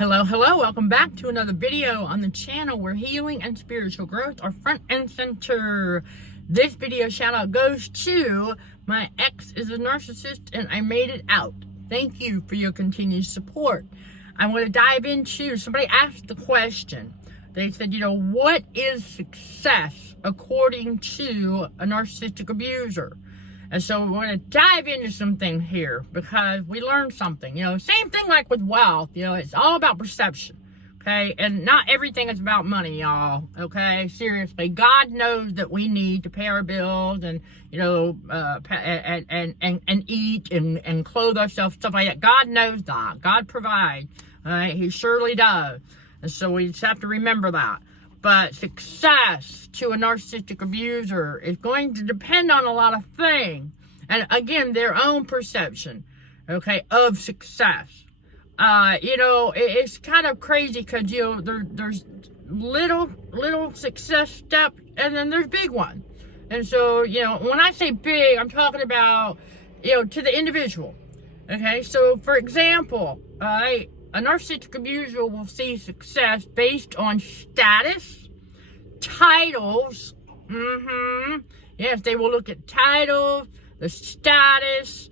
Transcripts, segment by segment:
Hello, welcome back to another video on the channel where healing and spiritual growth are front and center. This video shout out goes to my ex is a narcissist and I made it out. Thank you for your continued support. I want to dive into, somebody asked the question. They said, what is success according to a narcissistic abuser? And so we're going to dive into some things here because we learned something. Same thing like with wealth. It's all about perception. Okay? And not everything is about money, y'all. Okay? Seriously. God knows that we need to pay our bills and, and eat and clothe ourselves, stuff like that. God knows that. God provides. All right? He surely does. And so we just have to remember that. But success to a narcissistic abuser is going to depend on a lot of things. And again, their own perception, okay, of success. It's kind of crazy because, there's little success steps and then there's big ones. And so, when I say big, I'm talking about, to the individual. Okay, so for example, a narcissistic abuser will see success based on status, titles. Yes, they will look at titles, the status,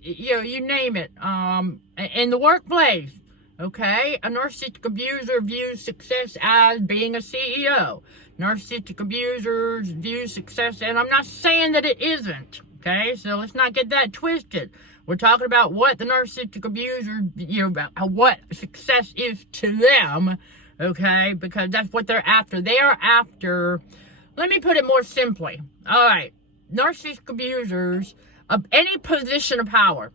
you name it. In the workplace, okay? A narcissistic abuser views success as being a CEO. Narcissistic abusers view success, and I'm not saying that it isn't, okay? So let's not get that twisted. We're talking about what the narcissistic abuser, what success is to them, okay? Because that's what they're after. They are after, let me put it more simply. All right, narcissistic abusers of any position of power.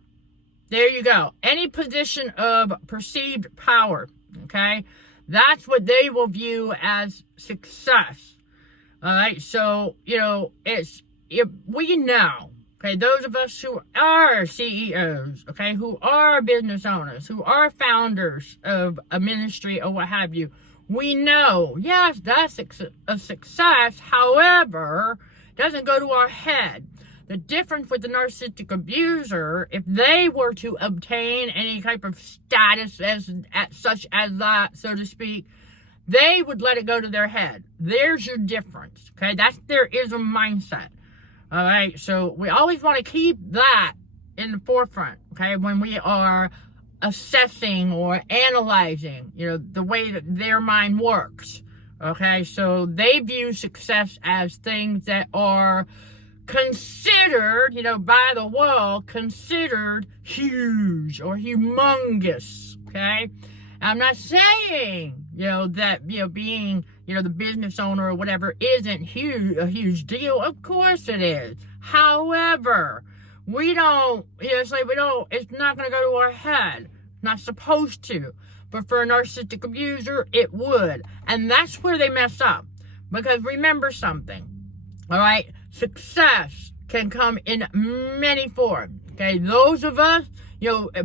There you go. Any position of perceived power, okay? That's what they will view as success. All right, so, we know. Okay, those of us who are CEOs, okay, who are business owners, who are founders of a ministry or what have you, we know, yes, that's a success. However, it doesn't go to our head. The difference with the narcissistic abuser, if they were to obtain any type of status such as that, so to speak, they would let it go to their head. There's your difference, okay? That's their ism mindset. All right, so we always want to keep that in the forefront, okay, when we are assessing or analyzing, the way that their mind works, okay? So they view success as things that are considered, by the world, considered huge or humongous, okay? I'm not saying, that, being, the business owner or whatever isn't a huge deal. Of course it is. However, we don't, it's not going to go to our head. It's not supposed to. But for a narcissistic abuser, it would. And that's where they mess up. Because remember something, all right? Success can come in many forms, okay? Those of us,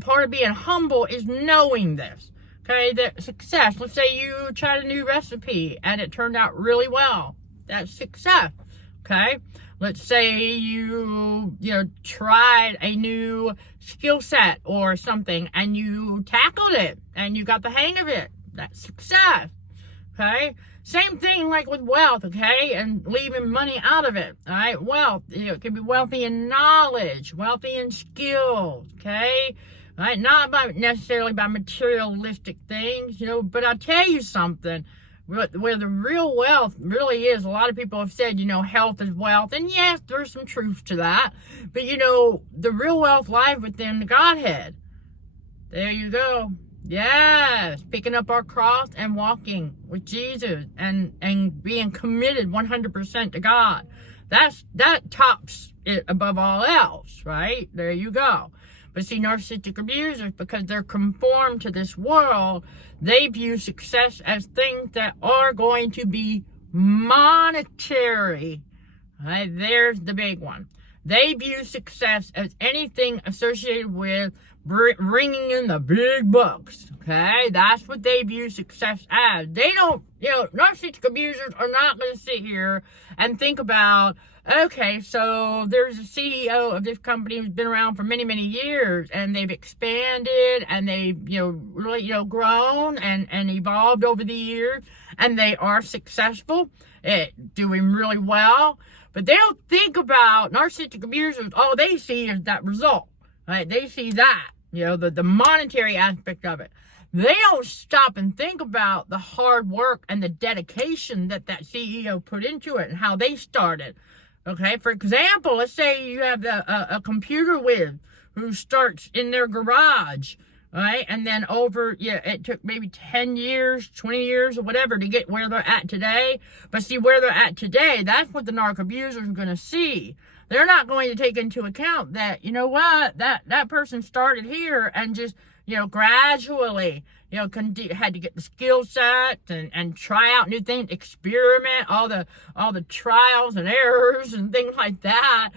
part of being humble is knowing this. Okay, that success. Let's say you tried a new recipe and it turned out really well. That's success. Okay. Let's say you tried a new skill set or something and you tackled it and you got the hang of it. That's success. Okay. Same thing like with wealth. Okay, and leaving money out of it. All right. Wealth. It can be wealthy in knowledge, wealthy in skills. Okay. Right? Not necessarily by materialistic things, but I'll tell you something, where the real wealth really is, a lot of people have said, health is wealth, and yes, there's some truth to that, but the real wealth lies within the Godhead. There you go. Yes, picking up our cross and walking with Jesus and being committed 100% to God. That tops it above all else, right? There you go. But see, narcissistic abusers, because they're conformed to this world, they view success as things that are going to be monetary. Right? There's the big one. They view success as anything associated with bringing in the big bucks. Okay? That's what they view success as. They don't, narcissistic abusers are not going to sit here and think about Okay, so there's a CEO of this company who's been around for many, many years, and they've expanded, and they've, really, grown and evolved over the years, and they are successful at doing really well. But they don't think about narcissistic abusers. All they see is that result, right? They see that, the monetary aspect of it. They don't stop and think about the hard work and the dedication that CEO put into it and how they started. Okay, for example, let's say you have a computer whiz who starts in their garage, right? And then it took maybe 10 years, 20 years, or whatever to get where they're at today. But see, where they're at today, that's what the narc abuser is going to see. They're not going to take into account that, that person started here and just, gradually, had to get the skill set and try out new things, experiment, all the trials and errors and things like that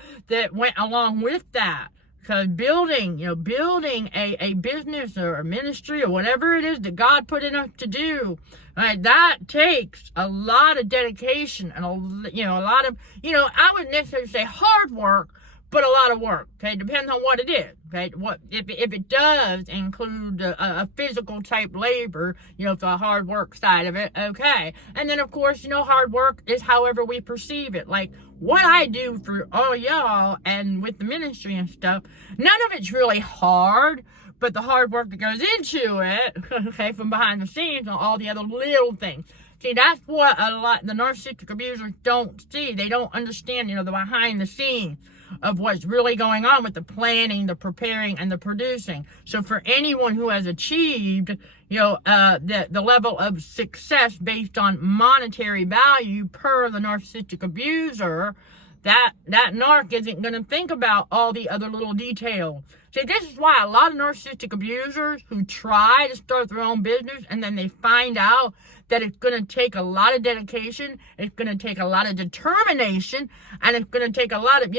went along with that. Because building a business or a ministry or whatever it is that God put in us to do, right, that takes a lot of dedication and a lot of, I wouldn't necessarily say hard work, but a lot of work. Okay, depends on what it is. Okay, what if it does include a physical type labor, the hard work side of it. Okay, and then of course, hard work is however we perceive it. Like what I do for all y'all and with the ministry and stuff, none of it's really hard. But the hard work that goes into it, okay, from behind the scenes and all the other little things. See, that's what a lot the narcissistic abusers don't see. They don't understand, the behind the scenes of what's really going on with the planning, the preparing, and the producing. So for anyone who has achieved, the level of success based on monetary value per the narcissistic abuser, that narc isn't going to think about all the other little details. See, this is why a lot of narcissistic abusers who try to start their own business and then they find out that it's going to take a lot of dedication, it's going to take a lot of determination, and it's going to take a lot of,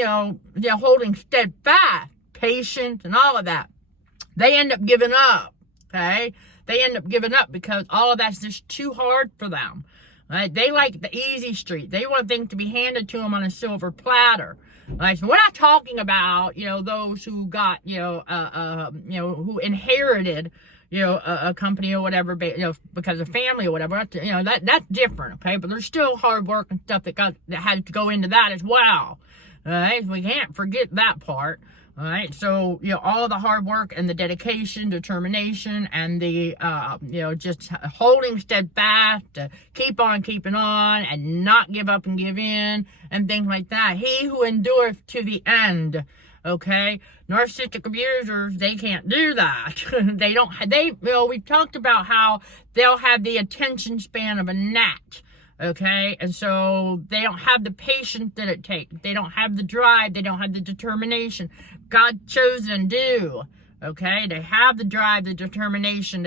holding steadfast, patience, and all of that. They end up giving up, okay? They end up giving up because all of that's just too hard for them. Right? They like the easy street. They want things to be handed to them on a silver platter. Right? So we're not talking about, those who got, who inherited, a company or whatever, because of family or whatever. That's different, okay? But there's still hard work and stuff that had to go into that as well. All right? So we can't forget that part. All right, so, all of the hard work and the dedication, determination, and the, just holding steadfast, to keep on keeping on, and not give up and give in, and things like that. He who endureth to the end, okay? Narcissistic abusers, they can't do that. We've talked about how they'll have the attention span of a gnat. Okay, and so they don't have the patience that it takes. They don't have the drive. They don't have the determination. God chose them to do. Okay, they have the drive, the determination.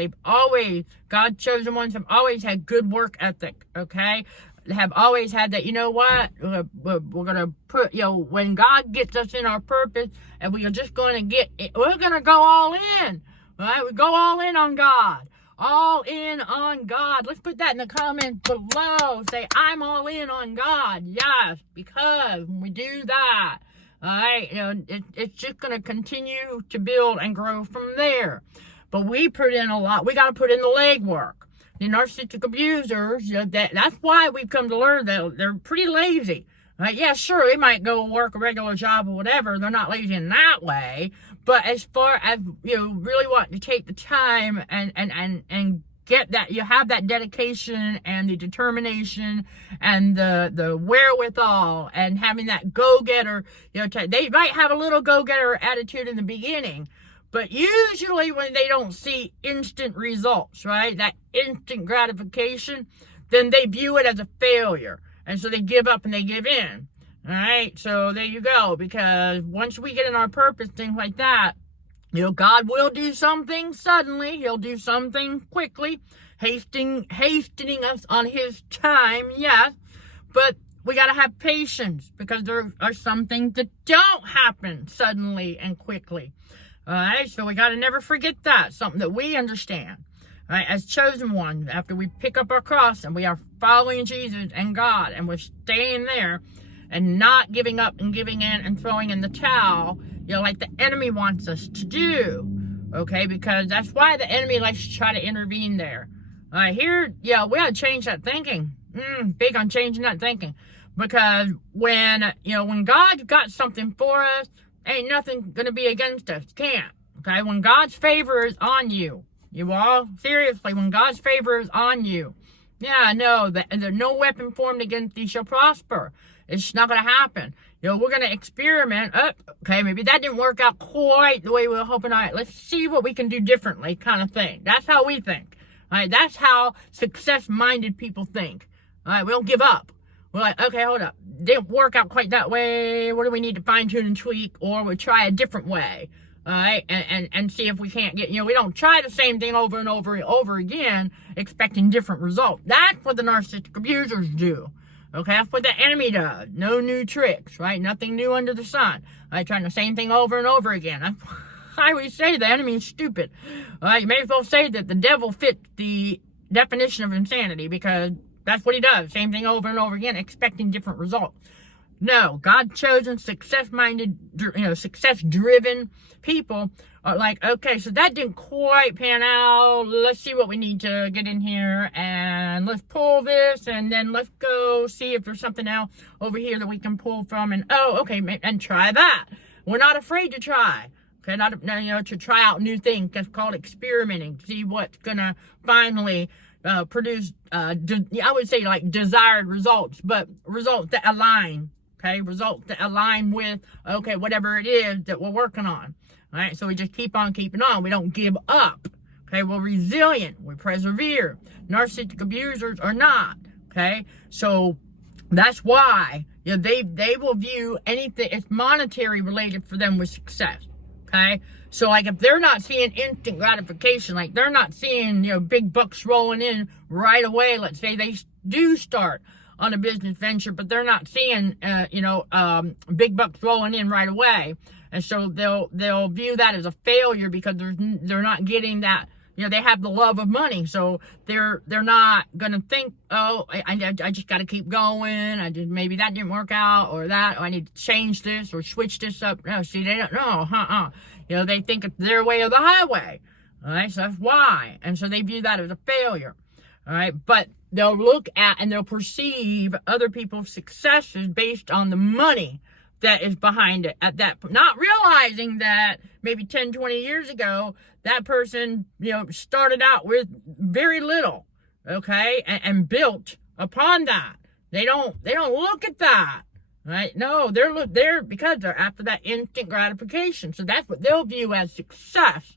God chosen ones have always had good work ethic. Okay, they have always had that. You know what? We're gonna put. When God gets us in our purpose, and we are just gonna we're gonna go all in. All right, we go all in on God. All in on God. Let's put that in the comments below. Say, I'm all in on God. Yes, because when we do that, all right, it's just going to continue to build and grow from there. But we put in a lot. We got to put in the legwork. The narcissistic abusers, that's why we've come to learn that they're pretty lazy. Right? Yeah, sure, they might go work a regular job or whatever. They're not lazy in that way. But as far as, really want to take the time and get that, you have that dedication and the determination and the wherewithal and having that go-getter, they might have a little go-getter attitude in the beginning. But usually when they don't see instant results, right, that instant gratification, then they view it as a failure. And so they give up and they give in. All right, so there you go. Because once we get in our purpose, things like that, God will do something suddenly. He'll do something quickly, hastening us on his time, yes. But we got to have patience because there are some things that don't happen suddenly and quickly. All right, so we got to never forget that, something that we understand. All right, as chosen ones, after we pick up our cross and we are following Jesus and God and we're staying there, and not giving up and giving in and throwing in the towel, like the enemy wants us to do. Okay, because that's why the enemy likes to try to intervene there. Here, we gotta change that thinking. Big on changing that thinking. Because when God's got something for us, ain't nothing gonna be against us. Can't. Okay, when God's favor is on you, seriously, when God's favor is on you, I know that there's no weapon formed against thee shall prosper. It's not gonna happen. We're gonna experiment. Okay, maybe that didn't work out quite the way we were hoping. All right, let's see what we can do differently, kind of thing. That's how we think. All right, that's how success-minded people think. All right, we don't give up. We're like, okay, hold up. Didn't work out quite that way. What do we need to fine-tune and tweak? Or we'll try a different way. All right, and see if we can't get, we don't try the same thing over and over and over again, expecting different results. That's what the narcissistic abusers do. Okay, that's what the enemy does. No new tricks, right? Nothing new under the sun. Right, trying the same thing over and over again. That's why we say the enemy is stupid. All right, you may as well say that the devil fits the definition of insanity, because that's what he does. Same thing over and over again, expecting different results. No, God-chosen, success-minded, success-driven people are like, okay, so that didn't quite pan out. Let's see what we need to get in here, and let's pull this, and then let's go see if there's something else over here that we can pull from, and okay, and try that. We're not afraid to try. Okay, to try out new things. That's called experimenting. See what's gonna finally produce, I would say, like, desired results, but results that align. Okay, results that align with, whatever it is that we're working on. All right, so we just keep on keeping on. We don't give up. Okay, we're resilient. We persevere. Narcissistic abusers are not. Okay, so that's why they will view anything, it's monetary related for them with success. Okay, so like if they're not seeing instant gratification, like they're not seeing big bucks rolling in right away. Let's say they do start on a business venture, but they're not seeing big bucks rolling in right away, and so they'll view that as a failure because they're not getting that. They have the love of money, so they're not gonna think, I just got to keep going. Maybe that didn't work out, or I need to change this or switch this up. No, see, they don't know. They think it's their way or the highway. All right, so that's why, and so they view that as a failure. All right, but they'll look at and they'll perceive other people's successes based on the money that is behind it at that point, not realizing that maybe 10, 20 years ago, that person, started out with very little, okay, and built upon that. They don't look at that, right? No, because they're after that instant gratification. So that's what they'll view as success,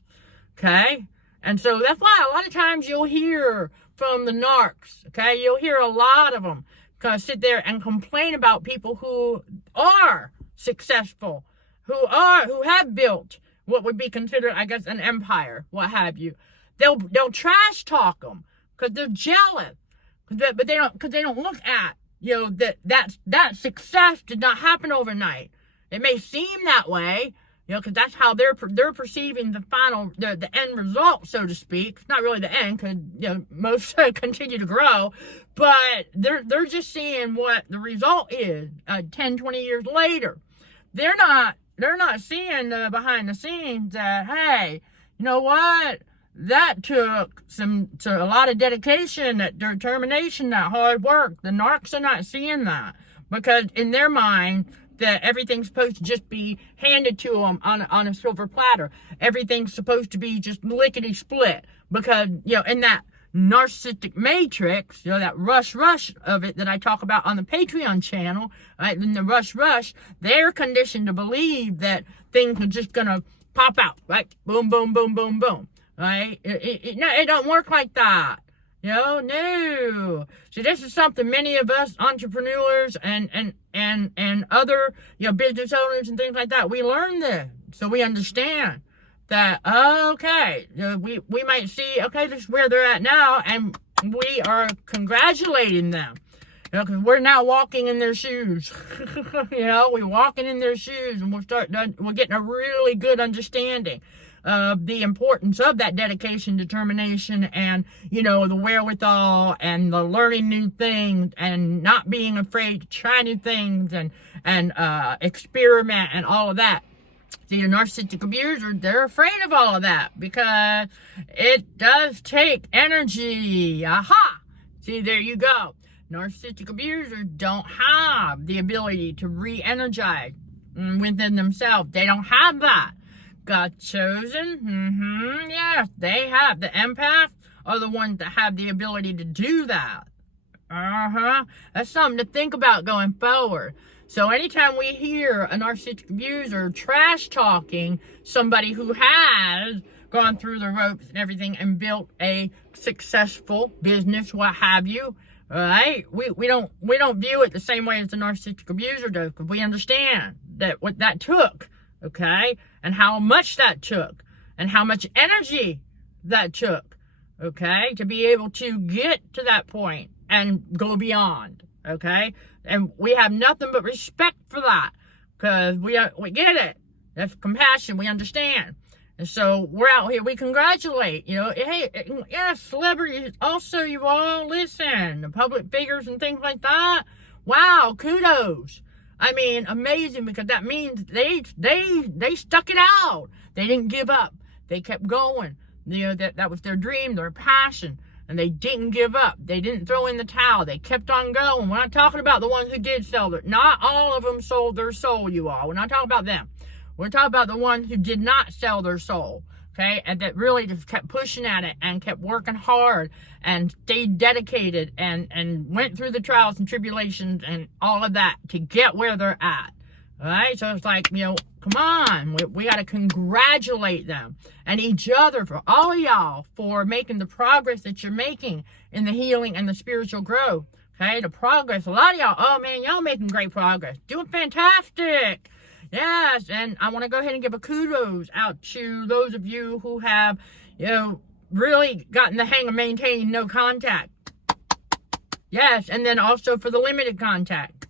okay? And so that's why a lot of times you'll hear from the narcs, okay? You'll hear a lot of them sit there and complain about people who are successful, who have built what would be considered, I guess, an empire, what have you. They'll trash talk them because they're jealous, but they don't look at that success did not happen overnight. It may seem that way, because that's how they're perceiving the end result, so to speak. It's not really the end, because most continue to grow, but they're just seeing what the result is 10, 20 years later. They're not seeing behind the scenes that, hey, you know what? That took a lot of dedication, that determination, that hard work. The narcs are not seeing that, because in their mind, that everything's supposed to just be handed to them on a silver platter. Everything's supposed to be just lickety-split, because, in that narcissistic matrix, that rush of it that I talk about on the Patreon channel, right? In the rush, they're conditioned to believe that things are just gonna pop out, right? Boom, boom, boom, boom, boom, right? It don't work like that. No. So this is something many of us entrepreneurs and other, business owners and things like that, we learn this. So we understand that, okay, we might see, okay, this is where they're at now, and we are congratulating them. Because we're now walking in their shoes. We're walking in their shoes, and we're getting a really good understanding of the importance of that dedication, determination, and, you know, the wherewithal and the learning new things and not being afraid to try new things and experiment and all of that. See, the narcissistic abuser, they're afraid of all of that because it does take energy. Aha! See, there you go. Narcissistic abusers don't have the ability to re-energize within themselves. They don't have that. God chosen, yes, they have. The empaths are the ones that have the ability to do that. That's something to think about going forward. So anytime we hear a narcissistic abuser trash talking somebody who has gone through the ropes and everything and built a successful business, what have you, right? We don't view it the same way as the narcissistic abuser does, because we understand that what that took, okay, and how much that took, and how much energy that took, okay, to be able to get to that point and go beyond, okay? And we have nothing but respect for that, because we get it. That's compassion. We understand. And so we're out here. We congratulate, you know, hey, yeah, celebrities. Also, you all listen, the public figures and things like that. Wow, kudos. I mean, amazing, because that means they stuck it out. They didn't give up. They kept going. You know, that was their dream, their passion. And they didn't give up. They didn't throw in the towel. They kept on going. We're not talking about the ones who did sell their... Not all of them sold their soul, you all. We're not talking about them. We're talking about the ones who did not sell their soul, okay? And that really just kept pushing at it and kept working hard and stayed dedicated and went through the trials and tribulations and all of that to get where they're at, all right? So it's like, you know, come on. We got to congratulate them and each other, for all of y'all, for making the progress that you're making in the healing and the spiritual growth, okay? The progress. A lot of y'all, oh, man, y'all making great progress. Doing fantastic. Yes, and I want to go ahead and give a kudos out to those of you who have, you know, really gotten the hang of maintaining no contact. Yes, and then also for the limited contact.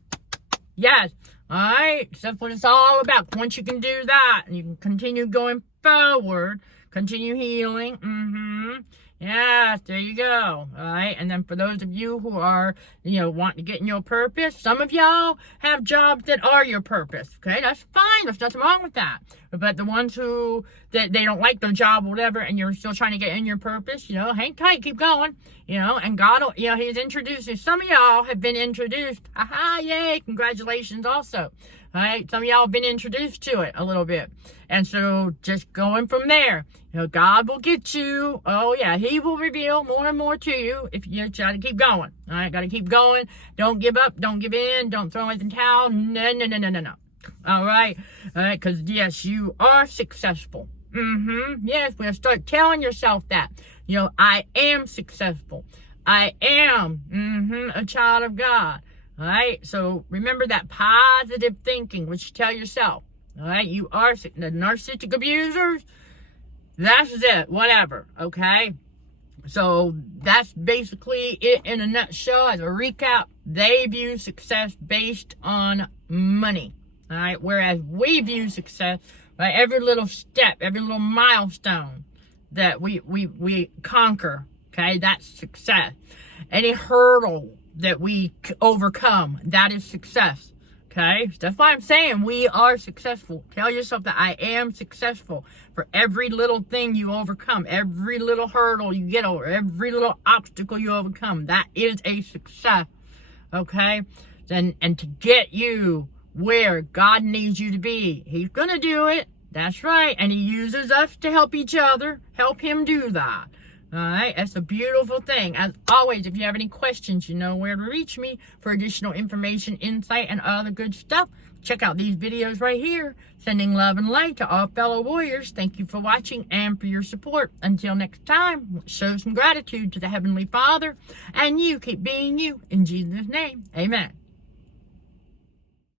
Yes, all right, that's what it's all about. Once you can do that, and you can continue going forward, continue healing, yes, there you go, all right? And then for those of you who are, you know, wanting to get in your purpose, some of y'all have jobs that are your purpose, okay? That's fine. There's nothing wrong with that. But the ones who, they don't like their job or whatever, and you're still trying to get in your purpose, you know, hang tight, keep going, you know, and God will, you know, He's introducing. Some of y'all have been introduced. Aha, yay, congratulations also. All right, some of y'all have been introduced to it a little bit. And so just going from there, you know, God will get you. Oh, yeah, He will reveal more and more to you if you try to keep going. All right, got to keep going. Don't give up. Don't give in. Don't throw in the towel. No. All right, because, yes, you are successful. Yes, we're going to start telling yourself that. You know, I am successful. I am a child of God. All right, so remember that positive thinking, which you tell yourself. All right, you are the narcissistic abusers. That's it, whatever, okay? So that's basically it in a nutshell. As a recap, they view success based on money, all right? Whereas we view success by every little step, every little milestone that we conquer, okay? That's success. Any hurdle that we overcome, that is success, okay? That's why I'm saying we are successful. Tell yourself that I am successful for every little thing you overcome, every little hurdle you get over, every little obstacle you overcome. That is a success, okay? And to get you where God needs you to be, He's going to do it. That's right. And He uses us to help each other, help Him do that. All right, that's a beautiful thing. As always, if you have any questions, you know where to reach me for additional information, insight, and other good stuff. Check out these videos right here. Sending love and light to all fellow warriors. Thank you for watching and for your support. Until next time, show some gratitude to the Heavenly Father. And you keep being you. In Jesus' name, amen.